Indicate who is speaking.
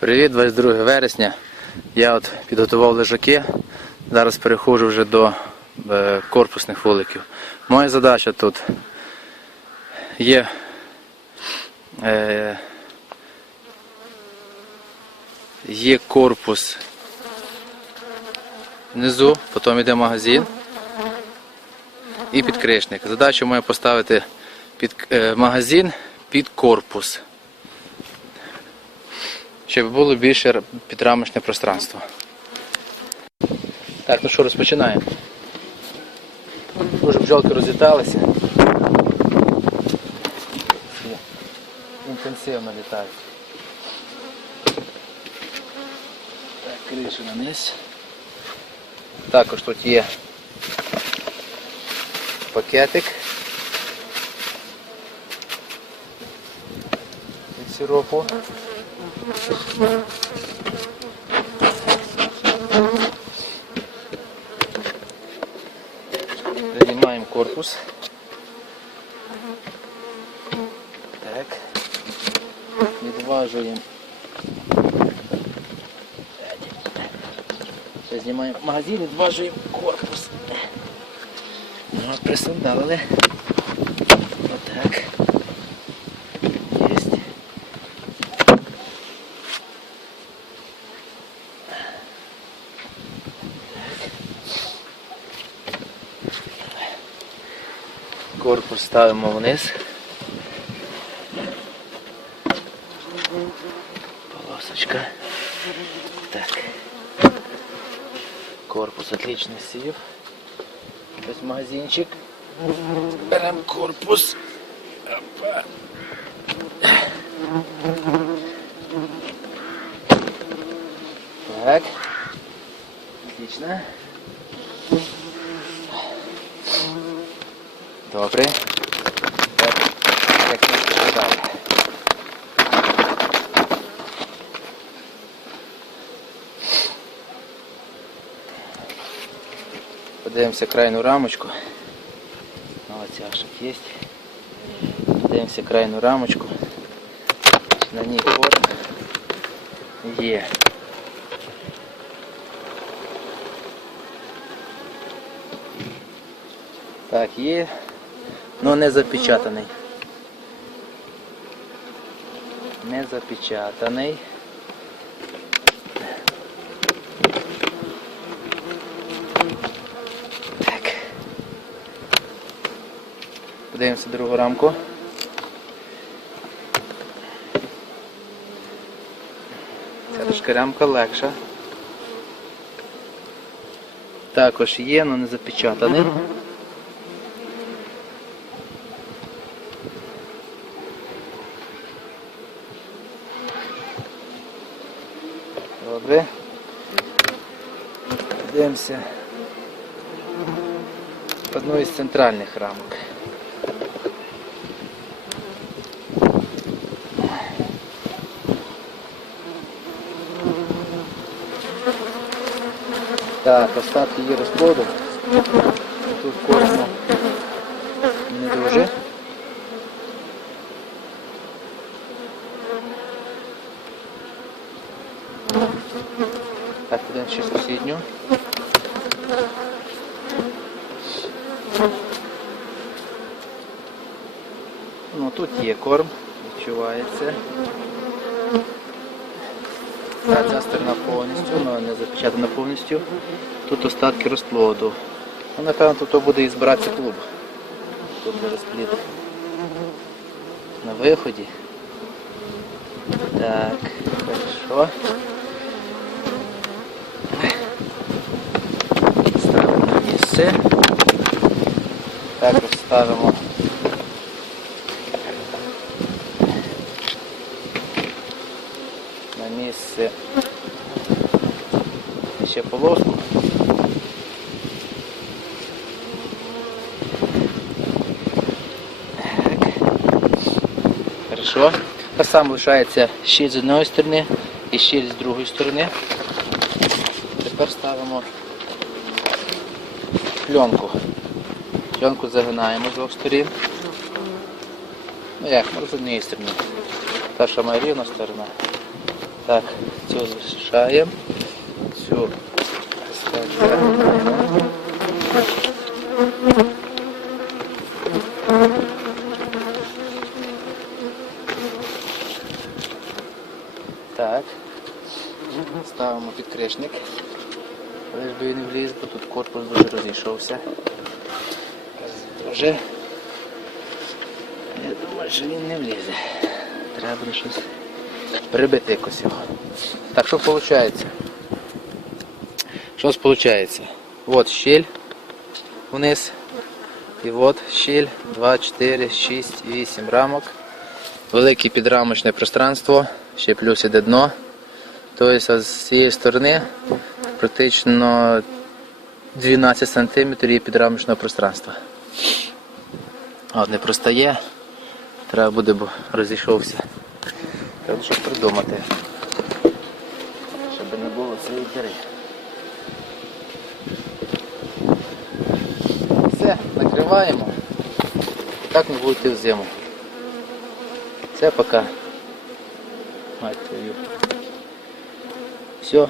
Speaker 1: Привіт, 22 вересня. Я от підготував лежаки. Зараз переходжу вже до е, корпусних вуликів. Моя задача тут є е, є корпус внизу, потім йде магазин і підкришник. Задача моя поставити під, е, магазин під корпус щоб було більше підрамочне пространство. Так, ну що, розпочинаємо. Уже бджолки розліталися. Інтенсивно літають. Так, кришу на низ. Також тут є пакетик від сиропу. Знімаємо корпус. Так. Відважуємо. Ще знімаємо магазин, відважуємо корпус. Ну, присандалили. Отак. Корпус ставимо вниз. Полосочка. Так. Корпус отлично сів. Ось магазинчик. Беремо корпус. Опа. Так. Отлично. Добре. Як. Подивимося крайну рамочку. Ну, оцяшок є. Подивимося крайну рамочку. На ній корм є. Так, є, але не запечатаний. Не запечатаний. Так. Подивимося другу рамку. Ця трошки рамка легша. Також є, але не запечатаний. Добре. Дивимося одну із центральних рамок. Так, остатки є розплоду. Тут корму не дуже. Так, підемо ще сусідню. Ну тут є корм, відчувається. Так, ця повністю, але не запечатана повністю. Тут остатки розплоду. Ну, напевно, тут буде і збиратися клуб. Тут буде розплід на виході. Так, хорошо. Ставимо на. Так розставимо. На місце ще полоску. Хорошо. Так само лишається щит з одної сторони і щит з другої сторони. Тепер ставимо пленку. Пленку загинаємо з двох сторін. Ну як, з однієї сторони. Та, що моя рівна сторона. Так, цю залишаємо. Цю. Так. Ставимо підкришник. Він не вліз, бо тут корпус дуже розійшовся. Дуже. Я думаю, що він не влізе. Треба буде щось прибити якось його. Так, що виходить? Що виходить? От щель вниз. І от щель 2, 4, 6, 8 рамок. Велике підрамочне пространство, ще плюс іде дно. Тобто з цієї сторони практично 12 см є підрамочного пространства. От не простає, треба буде, бо розійшовся. Треба щось придумати. Щоб не було цієї діри. Все, накриваємо. Так ми будемо йти в зиму. Все, пока. Мать твою. Все,